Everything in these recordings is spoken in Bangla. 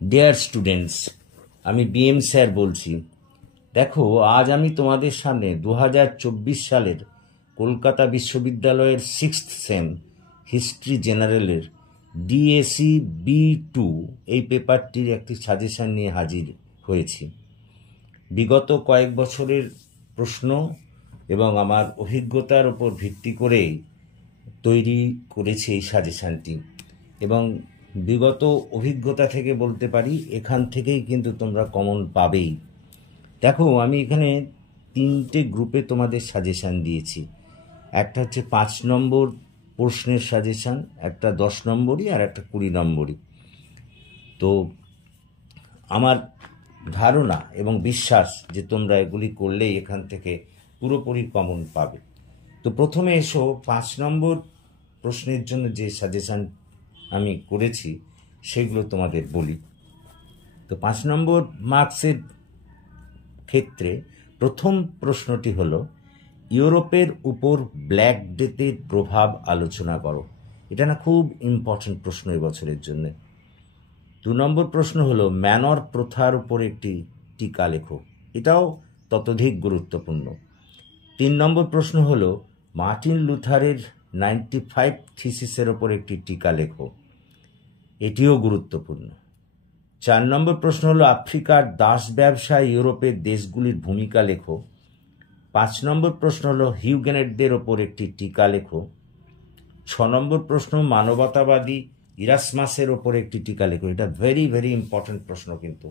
ডিয়ার স্টুডেন্টস, আমি বিএম স্যার বলছি। দেখো, আজ আমি তোমাদের সামনে 2024 সালের কলকাতা বিশ্ববিদ্যালয়ের 6th সেম হিস্ট্রি জেনারেলের ডিএসি B2 এই পেপারটির একটি সাজেশন নিয়ে হাজির হয়েছি। বিগত কয়েক বছরের প্রশ্ন এবং আমার অভিজ্ঞতার উপর ভিত্তি করেই তৈরি করেছি এই সাজেশনটি, এবং বিগত অভিজ্ঞতা থেকে বলতে পারি এখান থেকেই কিন্তু তোমরা কমন পাবেই। দেখো, আমি এখানে 3টে গ্রুপে তোমাদের সাজেশান দিয়েছি। একটা হচ্ছে 5 নম্বর প্রশ্নের সাজেশান, একটা 10 নম্বরই, আর একটা 20 নম্বরই। তো আমার ধারণা এবং বিশ্বাস যে তোমরা এগুলি করলেই এখান থেকে পুরোপুরি কমন পাবে। তো প্রথমে এসো 5 নম্বর প্রশ্নের জন্য যে সাজেশান আমি করেছি সেগুলো তোমাদের বলি। তো 5 নম্বর মার্কসের ক্ষেত্রে প্রথম প্রশ্নটি হলো, ইউরোপের উপর ব্ল্যাক ডেথের প্রভাব আলোচনা করো। এটা না খুব ইম্পর্টেন্ট প্রশ্ন এবছরের জন্য। 2 নম্বর প্রশ্ন হলো, ম্যানর প্রথার উপর একটি টিকা লেখো। এটাও ততোধিক গুরুত্বপূর্ণ। 3 নম্বর প্রশ্ন হলো, মার্টিন লুথারের 95 থিসিসের ওপর একটি টিকা লেখো। এটিও গুরুত্বপূর্ণ। 4 নম্বর প্রশ্ন হলো, আফ্রিকার দাস ব্যবসায় ইউরোপের দেশগুলির ভূমিকা লেখো। 5 নম্বর প্রশ্ন হলো, হিউগেনেটদের ওপর একটি টিকা লেখো। 6 নম্বর প্রশ্ন, মানবতাবাদী ইরাসমাসের ওপর একটি টিকা লেখো। এটা ভেরি ভেরি ইম্পর্টেন্ট প্রশ্ন কিন্তু।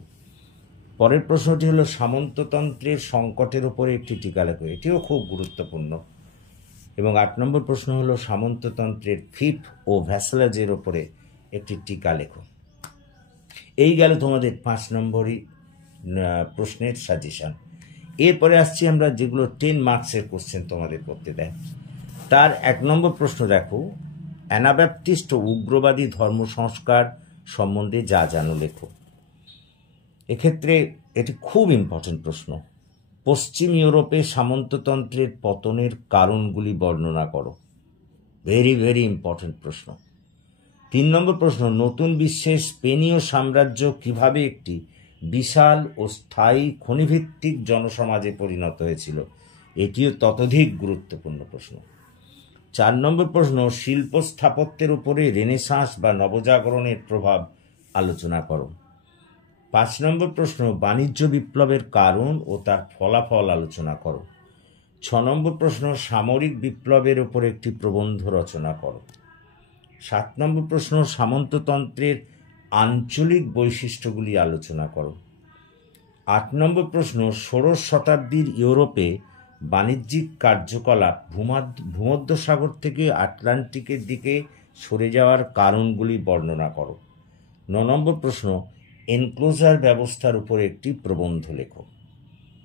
পরের প্রশ্নটি হলো, সামন্ততন্ত্রের সংকটের ওপরে একটি টিকা লেখো। এটিও খুব গুরুত্বপূর্ণ। এবং 8 নম্বর প্রশ্ন হলো, সামন্ততন্ত্রের ফিফ ও ভ্যাসেলাজের ওপরে একটি টিকা লেখো। এই গেল তোমাদের 5 নম্বরই প্রশ্নের সাজেশন। এরপরে আসছি আমরা যেগুলো 10 মার্কসের কোশ্চেন তোমাদের করতে দেয়। তার 1 নম্বর প্রশ্ন দেখো, অ্যানাব্যাপটিস্ট ও উগ্রবাদী ধর্ম সংস্কার সম্বন্ধে যা জানো লেখো। এক্ষেত্রে এটি খুব ইম্পর্টেন্ট প্রশ্ন। পশ্চিম ইউরোপে সামন্ততন্ত্রের পতনের কারণগুলি বর্ণনা করো। ভেরি ভেরি ইম্পর্টেন্ট প্রশ্ন। 3 নম্বর প্রশ্ন, নতুন বিশ্বে স্পেনীয় সাম্রাজ্য কিভাবে একটি বিশাল ও স্থায়ী খনিভিত্তিক জনসমাজে পরিণত হয়েছিল। এটিও ততোধিক গুরুত্বপূর্ণ প্রশ্ন। 4 নম্বর প্রশ্ন, শিল্প স্থাপত্যের উপরে রেনেসাঁস বা নবজাগরণের প্রভাব আলোচনা করো। 5 নম্বর প্রশ্ন, বাণিজ্য বিপ্লবের কারণ ও তার ফলাফল আলোচনা করো। 6 নম্বর প্রশ্ন, সামরিক বিপ্লবের উপর একটি প্রবন্ধ রচনা করো। 7 নম্বর প্রশ্ন, সামন্ততন্ত্রের আঞ্চলিক বৈশিষ্ট্যগুলি আলোচনা করো। 8 নম্বর প্রশ্ন, ষোড়শ শতাব্দীর ইউরোপে বাণিজ্যিক কার্যকলাপ ভূমধ্যসাগর থেকে আটলান্টিকের দিকে সরে যাওয়ার কারণগুলি বর্ণনা করো। 9 নম্বর প্রশ্ন, এনক্লোজার ব্যবস্থার উপর একটি প্রবন্ধ লেখো।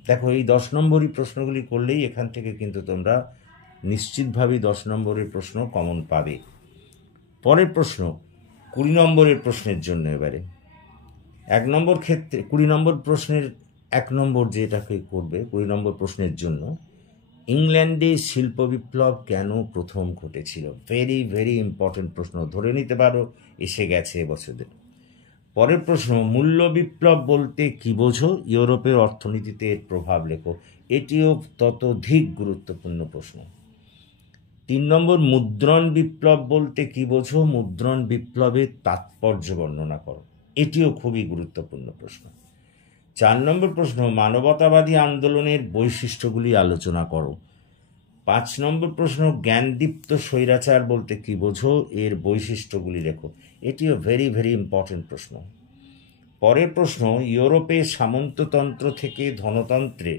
দেখো, এই 10 নম্বরই প্রশ্নগুলি করলেই এখান থেকে কিন্তু তোমরা নিশ্চিতভাবেই 10 নম্বরের প্রশ্ন কমন পাবে। পরের প্রশ্ন 20 নম্বরের প্রশ্নের জন্য। এবারে 1 নম্বর ক্ষেত্রে 20 নম্বর প্রশ্নের 1 নম্বর যেটাকে করবে 20 নম্বর প্রশ্নের জন্য, ইংল্যান্ডে শিল্প বিপ্লব কেন প্রথম ঘটেছিল। ভেরি ভেরি ইম্পর্টেন্ট প্রশ্ন, ধরে নিতে পারো এসে গেছে এবছরের। পরের প্রশ্ন, মূল্য বিপ্লব বলতে কি বোঝো, ইউরোপের অর্থনীতিতে এর প্রভাব লেখো। এটিও ততোধিক গুরুত্বপূর্ণ প্রশ্ন। 3 নম্বর, মুদ্রণ বিপ্লব বলতে কি বোঝো, মুদ্রণ বিপ্লবের তাৎপর্য বর্ণনা করো। এটিও খুবই গুরুত্বপূর্ণ প্রশ্ন। 4 নম্বর প্রশ্ন, মানবতাবাদী আন্দোলনের বৈশিষ্ট্যগুলি আলোচনা করো। 5 নম্বর প্রশ্ন, জ্ঞানদীপ্ত স্বৈরাচার বলতে কি বোঝো, এর বৈশিষ্ট্যগুলি লেখো। এটিও ভেরি ভেরি ইম্পর্টেন্ট প্রশ্ন। পরের প্রশ্ন, ইউরোপে সামন্ততন্ত্র থেকে ধনতন্ত্রে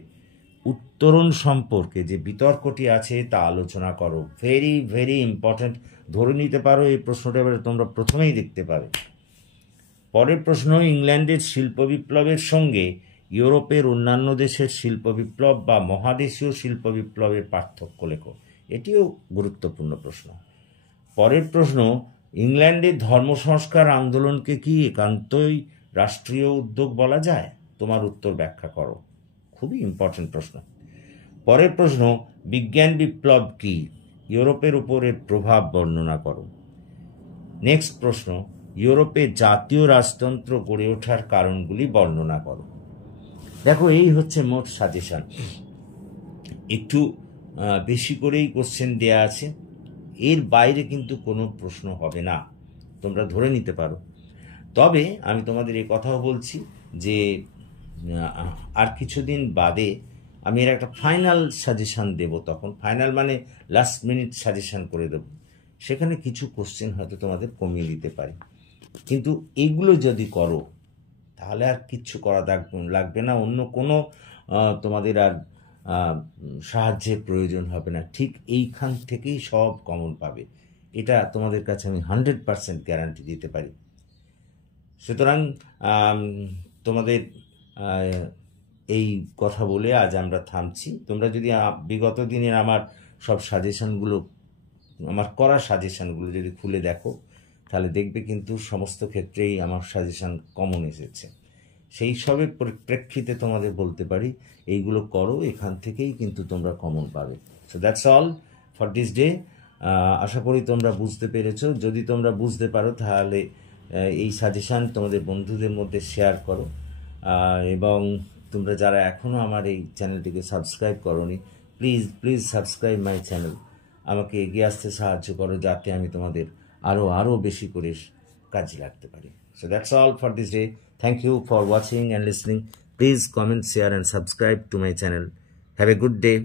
উত্তরণ সম্পর্কে যে বিতর্কটি আছে তা আলোচনা করো। ভেরি ভেরি ইম্পর্টেন্ট, ধরে নিতে পারো এই প্রশ্নটা এবারে তোমরা প্রথমেই দেখতে পাবে। পরের প্রশ্ন, ইংল্যান্ডের শিল্প বিপ্লবের সঙ্গে ইউরোপের অন্যান্য দেশের শিল্প বিপ্লব বা মহাদেশীয় শিল্প বিপ্লবের পার্থক্য লেখো। এটিও গুরুত্বপূর্ণ প্রশ্ন। পরের প্রশ্ন, ইংল্যান্ডের ধর্ম সংস্কার আন্দোলনকে কি একান্তই রাষ্ট্রীয় উদ্যোগ বলা যায়, তোমার উত্তর ব্যাখ্যা করো। খুবই ইম্পর্টেন্ট প্রশ্ন। পরের প্রশ্ন, বিজ্ঞান বিপ্লব কি, ইউরোপের উপরের প্রভাব বর্ণনা করো। নেক্সট প্রশ্ন, ইউরোপে জাতীয় রাজতন্ত্র গড়ে ওঠার কারণগুলি বর্ণনা করো। দেখো, এই হচ্ছে মোট সাজেশন। একটু বেশি করেই কোশ্চেন দেয়া আছে, এর বাইরে কিন্তু কোনো প্রশ্ন হবে না, তোমরা ধরে নিতে পারো। তবে আমি তোমাদের এই কথাও বলছি যে আর কিছুদিন বাদে আমি এর একটা ফাইনাল সাজেশান দেব। তখন ফাইনাল মানে লাস্ট মিনিট সাজেশান করে দেব, সেখানে কিছু কোশ্চেন হয়তো তোমাদের কমিয়ে দিতে পারি। কিন্তু এইগুলো যদি করো তাহলে আর কিচ্ছু করা লাগবে না, অন্য কোনো তোমাদের আর সাহায্যের প্রয়োজন হবে না। ঠিক এইখান থেকেই সব কমন পাবে, এটা তোমাদের কাছে আমি 100% গ্যারান্টি দিতে পারি। সুতরাং তোমাদের এই কথা বলে আজ আমরা থামছি। তোমরা যদি বিগত দিনের আমার সব সাজেশনগুলো, আমার করা সাজেশনগুলো যদি খুলে দেখো, তাহলে দেখবে কিন্তু সমস্ত ক্ষেত্রেই আমার সাজেশন কমন এসেছে। সেই সবের প্রেক্ষিতে তোমাদের বলতে পারি এইগুলো করো, এখান থেকেই কিন্তু তোমরা কমন পাবে। So that's all for this day. আশা করি তোমরা বুঝতে পেরেছো। যদি তোমরা বুঝতে পারো তাহলে এই সাজেশান তোমাদের বন্ধুদের মধ্যে শেয়ার করো, এবং তোমরা যারা এখনও আমার এই চ্যানেলটিকে সাবস্ক্রাইব করোনি, প্লিজ সাবস্ক্রাইব মাই চ্যানেল। আমাকে এগিয়ে আসতে সাহায্য করো, যাতে আমি তোমাদের আরও বেশি করে কাজে লাগতে পারি। So that's all for this day. Thank you for watching and listening. Please comment, share and subscribe to my channel. Have a good day.